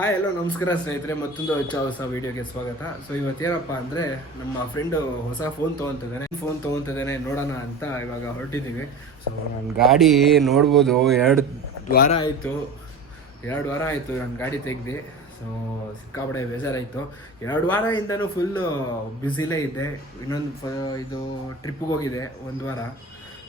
Hi ಎಲ್ಲೋ ನಮಸ್ಕಾರ ಸ್ನೇಹಿತರೆ, ಮತ್ತೊಂದು ಹೊಸ ವೀಡಿಯೋಗೆ ಸ್ವಾಗತ. ಸೊ ಇವತ್ತೇನಪ್ಪ ಅಂದರೆ ನಮ್ಮ ಫ್ರೆಂಡು ಹೊಸ ಫೋನ್ ತೊಗೊತಿದ್ದಾನೆ ನೋಡೋಣ ಅಂತ ಇವಾಗ ಹೊರಟಿದ್ದೀವಿ. ಸೊ ನನ್ನ ಗಾಡಿ ನೋಡ್ಬೋದು, 2 ವಾರ ಆಯಿತು ನನ್ನ ಗಾಡಿ ತೆಗ್ದು. ಸೊ ಸಿಕ್ಕಾಪಡೆ ಬೇಜಾರಾಯಿತು. 2 ವಾರದಿಂದನೂ ಫುಲ್ಲು ಬ್ಯುಸಿಲೇ ಇದ್ದೆ. ಇದು ಟ್ರಿಪ್ಪಿಗೆ ಹೋಗಿದೆ 1 ವಾರ.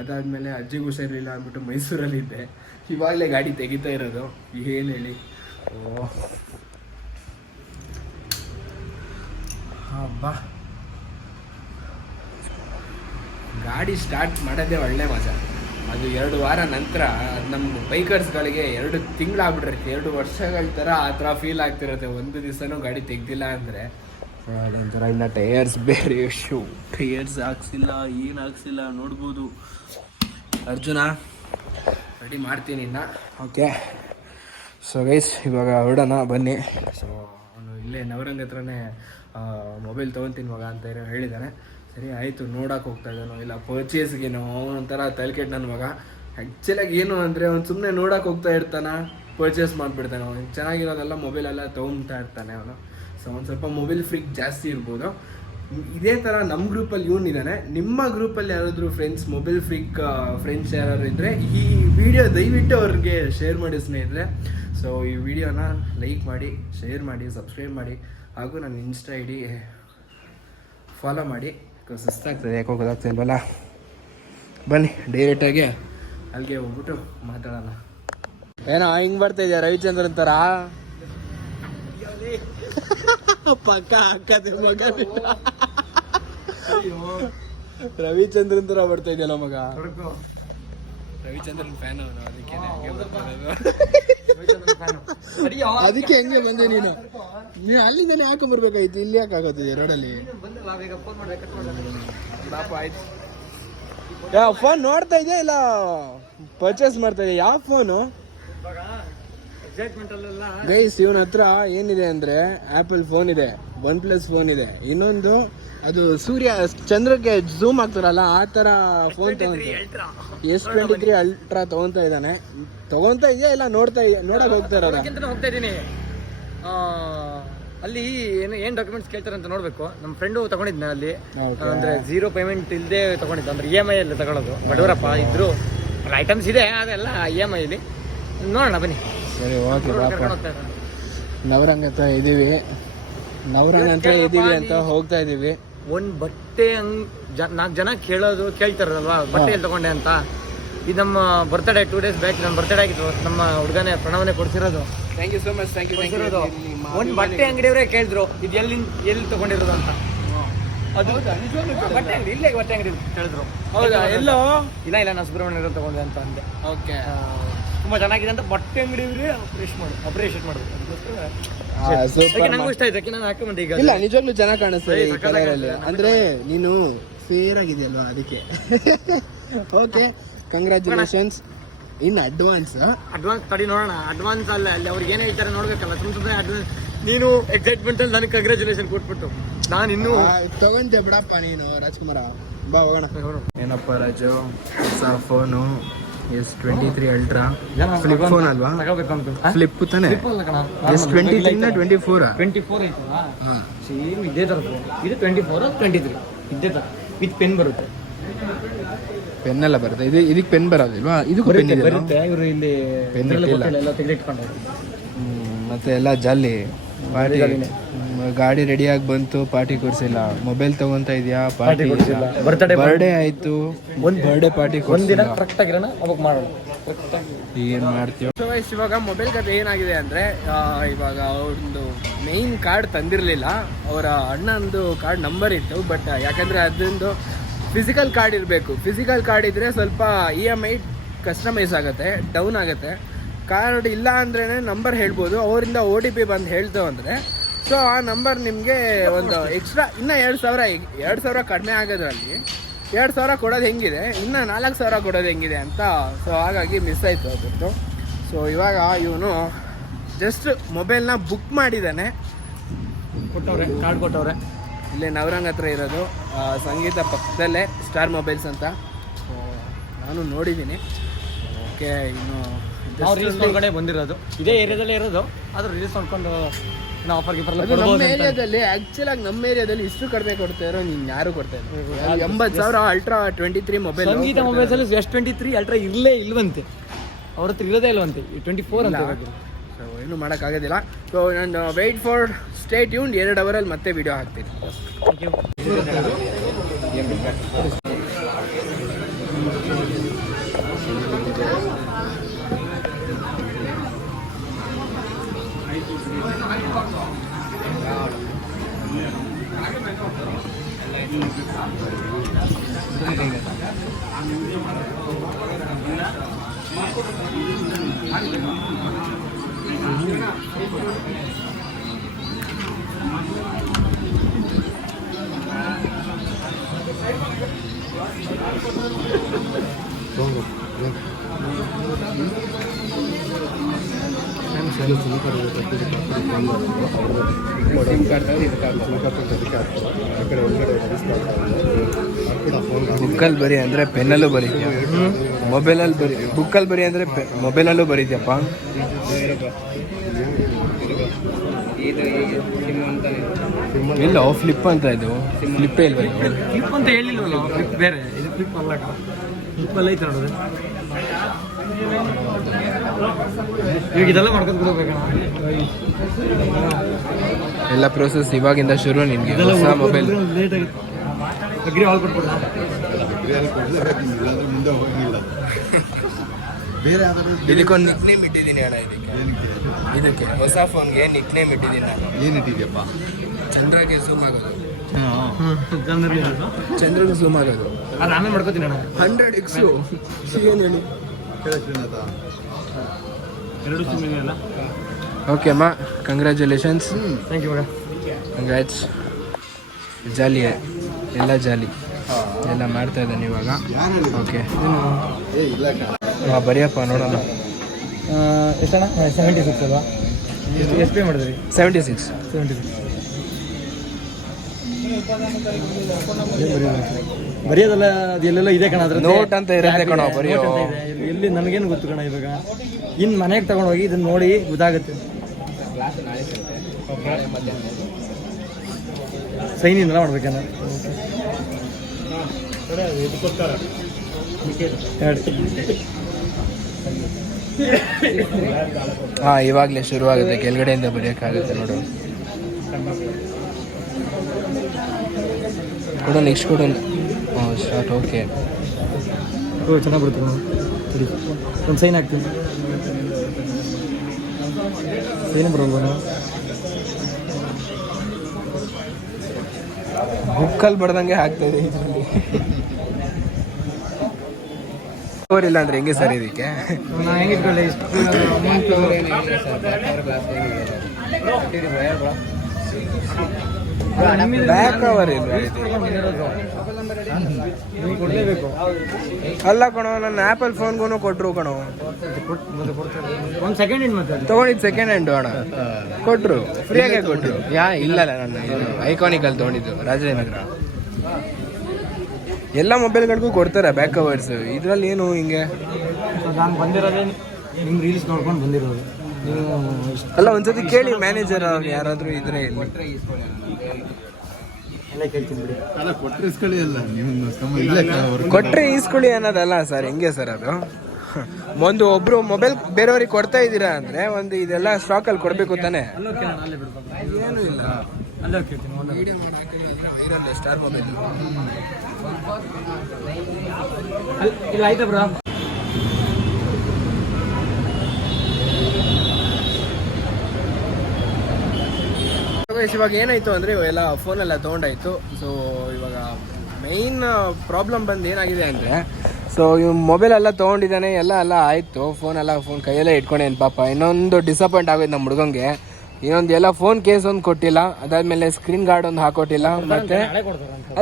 ಅದಾದಮೇಲೆ ಅಜ್ಜಿಗೆ ಹುಷಾರಿಲ್ಲ ಅಂದ್ಬಿಟ್ಟು ಮೈಸೂರಲ್ಲಿದ್ದೆ. ಇವಾಗಲೇ ಗಾಡಿ ತೆಗಿತಾ ಇರೋದು. ಏನು ಹೇಳಿ, ಹಬ್ಬ ಗಾಡಿ ಸ್ಟಾರ್ಟ್ ಮಾಡೋದೇ ಒಳ್ಳೆ ಮಜಾ. ಅದು 2 ವಾರ ನಂತರ ನಮ್ಮ ಬೈಕರ್ಸ್ಗಳಿಗೆ 2 ತಿಂಗಳಾಗ್ಬಿಟ್ಟಿರುತ್ತೆ, 2 ವರ್ಷಗಳ ಥರ ಆ ಥರ ಫೀಲ್ ಆಗ್ತಿರುತ್ತೆ. ಒಂದು ದಿವಸನೂ ಗಾಡಿ ತೆಗ್ದಿಲ್ಲ ಅಂದರೆ ಅದೊಂಥರ. ಇನ್ನು ಟೈರ್ಸ್ ಬೇರೆ, ಟೈರ್ಸ್ ಹಾಕ್ಸಿಲ್ಲ, ಏನು ಹಾಕ್ಸಿಲ್ಲ ನೋಡ್ಬೋದು. ಅರ್ಜುನ ರೆಡಿ ಮಾಡ್ತೀನಿ ಇನ್ನು. ಓಕೆ, ಸೊ ಗೈಸ್ ಇವಾಗ ಹೊರಡೋಣ ಬನ್ನಿ. ಸೊ ಅವನು ಇಲ್ಲೇ ನವರಂಗ ಹತ್ರನೇ ಮೊಬೈಲ್ ತೊಗೊತೀನಿ ಮಗ ಅಂತ ಹೇಳಿದ್ದಾನೆ. ಸರಿ ಆಯಿತು, ನೋಡೋಕೆ ಹೋಗ್ತಾ ಇದ್ದಾನೋ ಇಲ್ಲ ಪರ್ಚೇಸ್ಗೇನೋ. ಅವನೊಂಥರ ತಲೆಕೆಟ್ಟು ನನ್ನ ಮಗ. ಆ್ಯಕ್ಚುಲಾಗಿ ಏನು ಅಂದರೆ ಅವ್ನು ಸುಮ್ಮನೆ ನೋಡೋಕೆ ಹೋಗ್ತಾ ಇರ್ತಾನೆ, ಪರ್ಚೇಸ್ ಮಾಡಿಬಿಡ್ತಾನೆ. ಅವ್ನು ಚೆನ್ನಾಗಿರೋದೆಲ್ಲ ಮೊಬೈಲೆಲ್ಲ ತೊಗೊತಾ ಇರ್ತಾನೆ ಅವನು. ಸೊ ಒಂದು ಸ್ವಲ್ಪ ಮೊಬೈಲ್ ಫ್ರೀಕ್ ಜಾಸ್ತಿ ಇರ್ಬೋದು. ಇದೇ ಥರ ನಮ್ಮ ಗ್ರೂಪಲ್ಲಿ ಇವನಿದ್ದಾನೆ. ನಿಮ್ಮ ಗ್ರೂಪಲ್ಲಿ ಯಾರಾದರೂ ಮೊಬೈಲ್ ಫ್ರೀಕ್ ಫ್ರೆಂಡ್ಸ್ ಯಾರಾದ್ರು ಇದ್ದರೆ ಈ ವಿಡಿಯೋ ದಯವಿಟ್ಟು ಅವ್ರಿಗೆ ಶೇರ್ ಮಾಡಿ ಸ್ನೇಹಿತರೆ. ಸೊ ಈ ವಿಡಿಯೋನ ಲೈಕ್ ಮಾಡಿ, ಶೇರ್ ಮಾಡಿ, ಸಬ್ಸ್ಕ್ರೈಬ್ ಮಾಡಿ, ಹಾಗೂ ನನ್ನ ಇನ್ಸ್ಟಾ ಐ ಡಿ ಫಾಲೋ ಮಾಡಿ. ಸುಸ್ತಾಗ್ತದೆ, ಯಾಕೋ ಗೊತ್ತಾಗ್ತಿಲ್ವಲ್ಲ. ಬನ್ನಿ ಡೈರೆಕ್ಟಾಗಿ ಅಲ್ಲಿಗೆ ಹೋಗ್ಬಿಟ್ಟು ಮಾತಾಡೋಣ. ಏನೋ ಹಿಂಗೆ ಬರ್ತಾಯಿದ್ಯಾ ರವಿಚಂದ್ರನ್ ಥರ? ಪಕ್ಕ ಹಾಕದೆ ಮಗ, ರವಿಚಂದ್ರನ್ ಥರ ಬರ್ತಾ ಇದೆಯಲ್ಲ ಮಗ. ರವಿಚಂದ್ರನ್ ಫ್ಯಾನ್ ಅವನು, ಅದಕ್ಕೆ ಹೆಂಗೆ ಬಂದೆ ನೀನು ಅಲ್ಲಿಂದಾನೆ ಹಾಕೊಂಡ್ಬರ್ಬೇಕಾಯ್ತು. ಇಲ್ಲಿ ಯಾಕೆ ಆಗೋತಿದೆ ರೋಡಲ್ಲಿ? ಯಾವ ಫೋನ್ ನೋಡ್ತಾ ಇದೆಯಾ ಇಲ್ಲ ಪರ್ಚೇಸ್ ಮಾಡ್ತಾ ಇದೆಯಾ? ಯಾವ ಫೋನು ಗೈಸ್? ಇವನ ಹತ್ರ ಏನಿದೆ ಅಂದ್ರೆ ಆಪಲ್ ಫೋನ್ ಇದೆ, OnePlus ಫೋನ್ ಇದೆ, ಇನ್ನೊಂದು ಅದು ಸೂರ್ಯ ಚಂದ್ರಕ್ಕೆ ಝೂಮ್ ಆಗ್ತಾರಲ್ಲ ಆ ಥರ ಫೋನ್ S23 ಅಲ್ಟ್ರಾ ತಗೊಂತಾ ಇದ್ದಾನೆ. ತಗೊಂತಾ ಇದೆಯಾ ಇಲ್ಲ ನೋಡಕ್ ಹೋಗ್ತಾ ಇರೋದ? ಹೋಗ್ತಾ ಇದ್ದೀನಿ. ಅಲ್ಲಿ ಏನ್ ಡಾಕ್ಯುಮೆಂಟ್ಸ್ ಕೇಳ್ತಾರೆ ಅಂತ ನೋಡ್ಬೇಕು. ನಮ್ಮ ಫ್ರೆಂಡು ತಗೊಂಡಿದ್ನ ಅಲ್ಲಿ, ಅಂದ್ರೆ 0 ಪೇಮೆಂಟ್ ಇಲ್ಲದೆ ತಗೊಂಡಿದ್ದ, ಅಂದ್ರೆ EMI ಅಲ್ಲಿ ತಗೊಳ್ಳೋದು. ಬಡವರಪ್ಪ ಇದ್ರು, ಐಟಮ್ಸ್ ಇದೆ ಅದೆಲ್ಲ EMI ಇಲ್ಲಿ. ನೋಡೋಣ ಬನ್ನಿ. ಸರಿ ಓಕೆ. ನವರಂಗ ಹತ್ರ ಇದೀವಿ ಅಂತ ಹೋಗ್ತಾ ಇದೀವಿ. ಒಂದ್ ಬಟ್ಟೆ 4 ಜನ ಕೇಳ್ತಾರಲ್ವಾ ಬಟ್ಟೆ ಎಲ್ಲಿ ತಗೊಂಡೆ ಅಂತ. ಇದು ನಮ್ಮ ಬರ್ತ್ಡೇ 2 ಡೇಸ್ ಬ್ಯಾಕ್ ನಮ್ಮ ಬರ್ತ್ಡೇ ಆಗಿತ್ತು. ನಮ್ಮ ಹುಡುಗನೇ ಪ್ರಣವನೇ ಕೊಡ್ಸಿರೋದು. Thank you so much. ಒಂದ್ ಬಟ್ಟೆ ಅಂಗಡಿಯವರೇ ಕೇಳಿದ್ರು ಇದು ಎಲ್ಲಿ ತಗೊಂಡಿರೋದು ಅಂತ. ಅದು ಬಟ್ಟೆ ಅಂಗಡಿ ಇಲ್ಲೇ ಬಟ್ಟೆ ಅಂಗಡಿ ಕೇಳಿದ್ರು. ಹೌದಾ? ಎಲ್ಲೋ? ಇಲ್ಲ ನಾನು ಸುಬ್ರಹ್ಮಣ್ಯ ತಗೊಂಡೆ ಅಂತ ಅಂದೆ. ಓಕೆ, ತುಂಬಾ ಚೆನ್ನಾಗಿದೆ ಅಂತ ಬಟ್ಟೆ ಅಂಗಡಿ ಅಪ್ರಿಷಿಯೇಟ್ ಮಾಡೋದು. ನಂಗೂ ಇಷ್ಟ ಆಯ್ತು, ನಾನು ಹಾಕೊಂಡೆ. ಈಗ ಇಲ್ಲ ನಿಜವಾಗ್ಲೂ ಚೆನ್ನಾಗಿ ಕಾಣಿಸ್ತದೆ ಈ ಕಲರಲ್ಲಿ. ಅಂದ್ರೆ ನೀನು ಫೇರ್ ಆಗಿದೆಯಲ್ವಾ ಅದಕ್ಕೆ. ಓಕೆ, ಕಂಗ್ರ್ಯಾಚುಲೇಷನ್ಸ್ ಇನ್ ಅಡ್ವಾನ್ಸ್ ತಡಿ ನೋಡೋಣ. ಅಡ್ವಾನ್ಸ್ ಅಲ್ಲ, ಅಲ್ಲಿ ಅವ್ರಿಗೆ ಏನ್ ಹೇಳ್ತಾರೆ ನೋಡ್ಬೇಕಲ್ಲ. ಸುಮ್ಮನೆ ಅಡ್ವಾನ್ಸ್ ನೀನು ಎಕ್ಸೈಟ್ಮೆಂಟ್ ಅಲ್ಲಿ ನನಗೆ ಕಂಗ್ರ್ಯಾಚುಲೇಷನ್ ಕೊಟ್ಬಿಟ್ಟು ನಾನು ಇನ್ನೂ ತಗೊಂಡೆ ಬಿಡಪ್ಪ ನೀನು. ರಾಜ್ಕುಮಾರ ಬಾ ಹೋಗೋಣ. ಏನಪ್ಪ ರಾಜು, ಹೊಸ phone S23 ultra flip phone ಅಲ್ವಾ? ಫ್ಲಿಪ್ ತಾನೆ? S23 ನ 24 ಐತಲ್ಲ, ಸೇಮ್ ಇದೇ ತರ. ಇದು 24 23 ಇದೇ ತರ ವಿತ್ ಪೆನ್ ಬರುತ್ತೆ. ಪೆನ್ ಎಲ್ಲ ಬರುತ್ತೆ. ಇದಕ್ಕೆ ಪೆನ್ ಬರೋದಿಲ್ವಾ? ಇದಕ್ಕೂ ಪೆನ್ ಬರುತ್ತೆ. ಇವರು ಇಲ್ಲಿ ಪೆನ್ ಎಲ್ಲ ತೆಗೆದಿಟ್ಕೊಂಡು ಮತ್ತೆ ಎಲ್ಲ ಜಾಲಿ ಪಾರ್ಟಿ. ಗಾಡಿ ರೆಡಿಯಾಗಿ ಬಂತು, ಪಾರ್ಟಿ ಕೊಡ್ಸಿಲ್ಲ. ಮೊಬೈಲ್ ತಗೊಂತ ಇದೆಯಾ, ಪಾರ್ಟಿ ಕೊಡ್ಸಿಲ್ಲ. ಬರ್ಡೇ ಆಯ್ತು, ಒಂದು ಬರ್ಡೇ ಪಾರ್ಟಿ ಒಂದಿನ ಕರೆಕ್ಟ್ ಆಗಿರೋಣ ಅವಾಗ ಮಾಡೋಣ. ಏನು ಮಾಡ್ತೀವಿ? ಇವಾಗ ಮೊಬೈಲ್ ಕತೆ ಏನಾಗಿದೆ ಅಂದರೆ, ಇವಾಗ ಅವ್ರದ್ದು ಮೇಯ್ನ್ ಕಾರ್ಡ್ ತಂದಿರಲಿಲ್ಲ. ಅವರ ಅಣ್ಣಂದು ಕಾರ್ಡ್ ನಂಬರ್ ಇತ್ತು. ಬಟ್ ಯಾಕಂದರೆ ಅದೊಂದು ಫಿಸಿಕಲ್ ಕಾರ್ಡ್ ಇರಬೇಕು. ಫಿಸಿಕಲ್ ಕಾರ್ಡ್ ಇದ್ದರೆ ಸ್ವಲ್ಪ EMI ಕಸ್ಟಮೈಸ್ ಆಗುತ್ತೆ, ಡೌನ್ ಆಗುತ್ತೆ. ಕಾರ್ಡ್ ಇಲ್ಲ ಅಂದ್ರೇ ನಂಬರ್ ಹೇಳ್ಬೋದು. ಅವರಿಂದ OTP ಬಂದು ಹೇಳ್ತೇವೆ ಅಂದರೆ, ಸೊ ಆ ನಂಬರ್ ನಿಮಗೆ ಒಂದು ಎಕ್ಸ್ಟ್ರಾ ಇನ್ನೂ 2,000 ಕಡಿಮೆ ಆಗೋದ್ರಲ್ಲಿ 2,000 ಕೊಡೋದು ಹೆಂಗಿದೆ, ಇನ್ನು 4,000 ಕೊಡೋದು ಹೆಂಗಿದೆ ಅಂತ. ಸೊ ಹಾಗಾಗಿ ಮಿಸ್ ಆಯಿತು ಅದರದ್ದು. ಸೊ ಇವಾಗ ಇವನು ಜಸ್ಟ್ ಮೊಬೈಲ್ನ ಬುಕ್ ಮಾಡಿದ್ದಾನೆ, ಕಾರ್ಡ್ ಕೊಟ್ಟವ್ರೆ. ಇಲ್ಲೇ ನವರಂಗ್ ಹತ್ರ ಇರೋದು, ಸಂಗೀತ ಪಕ್ಕದಲ್ಲೇ ಸ್ಟಾರ್ ಮೊಬೈಲ್ಸ್ ಅಂತ. ನಾನು ನೋಡಿದ್ದೀನಿ. ಓಕೆ, ಇನ್ನು ನಾವು ರೀಲ್ಸ್ ನೋಡ್ಕೊಂಡೆ ಬಂದಿರೋದು, ಇದೇ ಏರಿಯಾದಲ್ಲೇ ಇರೋದು, ಆದ್ರೂ ರೀಲ್ಸ್ ನೋಡ್ಕೊಂಡು ನಾವು ಆಫರ್ ಗಿಫರ್ ನಮ್ಮ ಏರಿಯಾದಲ್ಲಿ ಆಕ್ಚುಲ್ ಆಗಿ ನಮ್ಮ ಏರಿಯಾದಲ್ಲಿ ಇಷ್ಟು ಕಡಿಮೆ ಕೊಡ್ತಾ ಇರೋ ನೀನು ಯಾರು ಕೊಡ್ತಾ ಇಲ್ಲ. 80,000 ಅಲ್ಟ್ರಾ 23 ಮೊಬೈಲ್. ಸಂಗೀತ ಮೊಬೈಲ್ಸಲ್ಲಿ S23 ಅಲ್ಟ್ರಾ ಇಲ್ವಂತೆ, ಅವ್ರ ಹತ್ರ ಇರೋದೇ ಇಲ್ವಂತೆ, 24 ಅಂತ. ಸೊ ಏನು ಮಾಡೋಕ್ಕಾಗೋದಿಲ್ಲ. ಸೊ ನಾನು ವೆಯ್ಟ್ ಫಾರ್ ಸ್ಟೇ ಟ್ಯೂನ್ಡ್. 2 ಅವರಲ್ಲಿ ಮತ್ತೆ ವಿಡಿಯೋ ಹಾಕ್ತೀನಿ. Thank you. ಬುಕ್ಕಲ್ಲಿ ಬರಿ ಅಂದರೆ ಪೆನ್ನಲ್ಲೂ ಬರೀತೀಯ, ಮೊಬೈಲಲ್ಲಿ ಬರಿ. ಬುಕ್ಕಲ್ಲಿ ಬರಿ ಅಂದರೆ ಮೊಬೈಲಲ್ಲೂ ಬರೀತೀಯಪ್ಪ. ಇಲ್ಲ ಫ್ಲಿಪ್ ಅಂತ, ಇದು ಫ್ಲಿಪ್ಪೇ ಇಲ್ವ? ಫ್ಲಿಪ್ ಅಂತ ಹೇಳಿಲ್ವಲ್ಲ, ಫ್ಲಿಪ್ ಬೇರೆ, ಇದು ಫ್ಲಿಪ್ ಅಲ್ಲ. ಫ್ಲಿಪ್ಪಲ್ಲಿ ಐತೆ ನೋಡೋದು. ಈಗ ಇದೆಲ್ಲ ಮಾಡ್ಕೊಂಡು ಬಿಡಬೇಕಣ್ಣ, ಎಲ್ಲ ಪ್ರೋಸೆಸ್ ಇವಾಗಿಂದ ಶುರು. ನಿಮಗೆ ಹೊಸ ಮೊಬೈಲ್ ಲೇಟ್ ಆಗುತ್ತೆ. ಅಗ್ರಿ ಹಾಲ್ ಕೊಟ್ಬಿಡ, ಇದಕ್ಕೊಂದು ನಿಕ್ ನೇಮ್ ಇಟ್ಟಿದ್ದೀನಿ ಅಣ್ಣ. ಇದಕ್ಕೆ ಹೊಸ ಫೋನ್ಗೆ ನಿಕ್ ನೇಮ್ ಇಟ್ಟಿದ್ದೀನಿ ನಾನು. ಏನಿಟ್ಟಿದ್ಯಪ್ಪ? ಚಂದ್ರಗೆ ಝೂಮ್ ಆಗೋದು, ಚಂದ್ರಗೆ ಝೂಮ್ ಆಗೋದು. ಅದು ಆಮೇಲೆ ಮಾಡ್ಕೋತೀನಿ ಅಣ್ಣ. 100x ಏನು ಹೇಳಿ. ಎರಡು ಸಿಮ್ ಅಲ್ಲ. ಓಕೆ ಅಮ್ಮ, ಕಂಗ್ರ್ಯಾಚುಲೇಷನ್ಸ್. ಥ್ಯಾಂಕ್ ಯು ಮಗ. ಕಂಗ್ರ್ಯಾಟ್ಸ್. ಜಾಲಿ, ಎಲ್ಲ ಜಾಲಿ, ಎಲ್ಲ ಮಾಡ್ತಾ ಇದ್ದಾನೆ ಇವಾಗ. ಓಕೆ ಬರಿಯಪ್ಪ ನೋಡೋಣ. ಎಷ್ಟಣ್ಣ? 76 ಅಲ್ವಾ? ಎಷ್ಟು ಪೇ ಮಾಡಿದ್ರಿ? 76. ಬರೆಯೋದಲ್ಲ, ಅದು ಎಲ್ಲೆಲ್ಲ ಇದೆ ಕಣ, ಅದ್ರ ನೋಟ್ ಅಂತ ಇರುತ್ತೆ ಕಣ ಬರೆಯೋ. ಎಲ್ಲಿ ನನಗೇನು ಗೊತ್ತು ಕಣ. ಇವಾಗ ಇನ್ನು ಮನೆಗೆ ತಗೊಂಡೋಗಿ ಇದನ್ನ ನೋಡಿ ಗೊತ್ತಾಗುತ್ತೆ. ಸೈನ್ ಇನ್ನೆಲ್ಲ ಮಾಡ್ಬೇಕನ್ನ. ಹಾಂ, ಇವಾಗಲೇ ಶುರುವಾಗುತ್ತೆ, ಕೆಳಗಡೆಯಿಂದ ಬರೆಯೋಕ್ಕಾಗುತ್ತೆ ನೋಡು. ಕೊಡು, ನೆಕ್ಸ್ಟ್ ಕೊಡು. ಹಾಂ, ಸ್ಟಾರ್ಟ್. ಓಕೆ, ಚೆನ್ನಾಗಿ ಬರುತ್ತೆ ನಾವು. ಸರಿ, ಒಂದು ಸೈನ್ ಹಾಕ್ತೀನಿ. ಸೈನ್ ಬರೋಲ್ವ ನಾವು? ಬುಕ್ಕಲ್ಲಿ ಬರ್ದಂಗೆ ಹಾಕ್ತಾ ಇದೆ ಇದರಲ್ಲಿ. ಇಲ್ಲ ಅಂದ್ರೆ ಹೆಂಗೆ ಸರ್ ಇದಕ್ಕೆ? ನಾನು ಹೆಂಗೆ ಇಟ್ಕೊಳ್ಳಿ? ಇಷ್ಟು ಅಮೌಂಟು ಬ್ಯಾಕ್ ಕವರ್ ಇಲ್ಲ, ಕೊಡಲೇಬೇಕು. ಅಲ್ಲ ಕಣೋ, ನನ್ನ ಆ್ಯಪಲ್ ಫೋನ್ಗೂ ಕೊಟ್ಟರು ಕಣೋ. ಒಂದು ಸೆಕೆಂಡ್ ಇನ್ ಮತ್ತೆ ತೊಗೊಂಡಿದ್ದು ಸೆಕೆಂಡ್ ಹ್ಯಾಂಡು ಅಣ್ಣ, ಕೊಟ್ಟರು, ಫ್ರೀಯಾಗೆ ಕೊಟ್ಟರು. ಇಲ್ಲಲ್ಲ, ನನ್ನ ಇದು ಐಕಾನಿಕಲ್ಲಿ ತೊಗೊಂಡಿದ್ದು, ರಾಜನಗರ. ಎಲ್ಲ ಮೊಬೈಲ್ಗಳಿಗೂ ಕೊಡ್ತಾರೆ ಬ್ಯಾಕ್ ಕವರ್ಸ್. ಇದರಲ್ಲಿ ಏನು ಹಿಂಗೆ? ನಾನು ಬಂದಿರೋದೇ ನಿಮ್ಮ ರೀಲ್ಸ್ ನೋಡ್ಕೊಂಡು ಬಂದಿರೋದು. ಅಲ್ಲ, ಒಂದ್ಸತಿ ಕೇಳಿ ಮ್ಯಾನೇಜರ್ ಅವ್ರು ಯಾರಾದರೂ ಇದ್ರೆ ಇಲ್ಲಿ ಎಲ್ಲ ಕೇಳ್ತೀನಿ ಬಿಡಿ. ಅಲ್ಲ, ಕೊಟ್ಟರೆ ಇಸ್ಕೊಳ್ಳಿ ಅಲ್ಲ, ನೀವು ಕೊಟ್ಟರೆ ಈಸ್ಕೊಳ್ಳಿ ಅನ್ನೋದಲ್ಲ ಸರ್. ಹೆಂಗೆ ಸರ್ ಅದು? ಒಂದು ಒಬ್ರು ಮೊಬೈಲ್ ಬೇರೆಯವ್ರಿಗೆ ಕೊಡ್ತಾ ಇದ್ದೀರಾ ಅಂದರೆ ಒಂದು ಇದೆಲ್ಲ ಸ್ಟಾಕಲ್ಲಿ ಕೊಡಬೇಕು ತಾನೆ. ಅಲ್ಲೋ ಕೇಳೋಣ, ಅಲ್ಲೇ ಬಿಡ್ಬೇಕು. ಏನೂ ಇಲ್ಲ, ಅಲ್ಲೇ ಕೇಳ್ತೀನಿ. ವೀಡಿಯೋ ಮಾಡಿ ಹಾಕಿದ್ರೆ ಸ್ಟಾರ್ ಮೊಬೈಲ್. ಇಲ್ಲ, ಆಯ್ತಾ ಬ್ರೋ? ಇವಾಗ ಏನಾಯಿತು ಅಂದರೆ ಎಲ್ಲ ಫೋನೆಲ್ಲ ತೊಗೊಂಡಾಯಿತು. ಸೊ ಇವಾಗ ಮೈನ್ ಪ್ರಾಬ್ಲಮ್ ಬಂದು ಏನಾಗಿದೆ ಅಂದರೆ, ಸೊ ಇವ್ ಮೊಬೈಲೆಲ್ಲ ತೊಗೊಂಡಿದ್ದಾನೆ, ಎಲ್ಲ ಆಯಿತು. ಫೋನ್ ಕೈಯಲ್ಲೇ ಇಟ್ಕೊಂಡೇನು ಪಾಪ. ಇನ್ನೊಂದು ಡಿಸಪಾಯಿಂಟ್ ಆಗೋದು ನಮ್ಮ ಹುಡುಗಂಗೆ. ಇನ್ನೊಂದು ಎಲ್ಲ ಫೋನ್ ಕೇಸ್ ಒಂದು ಕೊಟ್ಟಿಲ್ಲ, ಅದಾದಮೇಲೆ ಸ್ಕ್ರೀನ್ ಗಾರ್ಡ್ ಒಂದು ಹಾಕೊಟ್ಟಿಲ್ಲ. ಮತ್ತು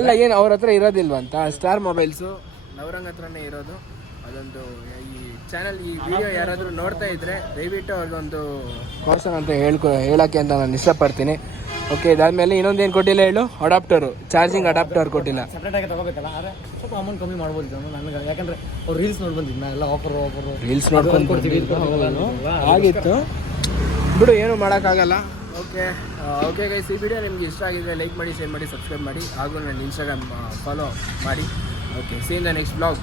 ಅಲ್ಲ, ಏನು ಅವ್ರ ಹತ್ರ ಇರೋದಿಲ್ವಂತ. ಸ್ಟಾರ್ ಮೊಬೈಲ್ಸು ನವರಂಗ್ ಹತ್ರನೇ ಇರೋದು. ಅದೊಂದು ಈ ಚಾನಲ್, ಈ ವಿಡಿಯೋ ಯಾರಾದರೂ ನೋಡ್ತಾ ಇದ್ದರೆ ದಯವಿಟ್ಟು ಅವ್ರಿಗೊಂದು ಕೋರ್ಸನ್ ಅಂತ ಹೇಳೋಕ್ಕೆ ಅಂತ ನಾನು ಇಷ್ಟಪಡ್ತೀನಿ. ಓಕೆ, ಇದಾದ್ಮೇಲೆ ಇನ್ನೊಂದೇನು ಕೊಟ್ಟಿಲ್ಲ ಹೇಳು? ಅಡಾಪ್ಟರು, ಚಾರ್ಜಿಂಗ್ ಅಡಾಪ್ಟರ್ ಕೊಟ್ಟಿಲ್ಲ. ಸಪ್ರೇಟಾಗಿ ತಗೋಬೇಕಲ್ಲ, ಆದರೆ ಸ್ವಲ್ಪ ಅಮೌಂಟ್ ಕಮ್ಮಿ ಮಾಡ್ಬೋದು ನನಗೆ. ಯಾಕಂದರೆ ಅವ್ರು ರೀಲ್ಸ್ ನೋಡಿ ಬಂದಿದ್ದು ನಾ ಎಲ್ಲ ಆಫರು ರೀಲ್ಸ್ ನೋಡ್ಕೊಂಡು ಕೊಡ್ತೀವಿ ಆಗಿತ್ತು ಬಿಡು, ಏನು ಮಾಡೋಕ್ಕಾಗಲ್ಲ. ಓಕೆ ಗೈಸ್, ಈ ವಿಡಿಯೋ ನಿಮ್ಗೆ ಇಷ್ಟ ಆಗಿದೆ ಲೈಕ್ ಮಾಡಿ, ಶೇರ್ ಮಾಡಿ, ಸಬ್ಸ್ಕ್ರೈಬ್ ಮಾಡಿ, ಹಾಗೂ ನನ್ನ ಇನ್ಸ್ಟಾಗ್ರಾಮ್ ಫಾಲೋ ಮಾಡಿ. Okay, C in the next blog.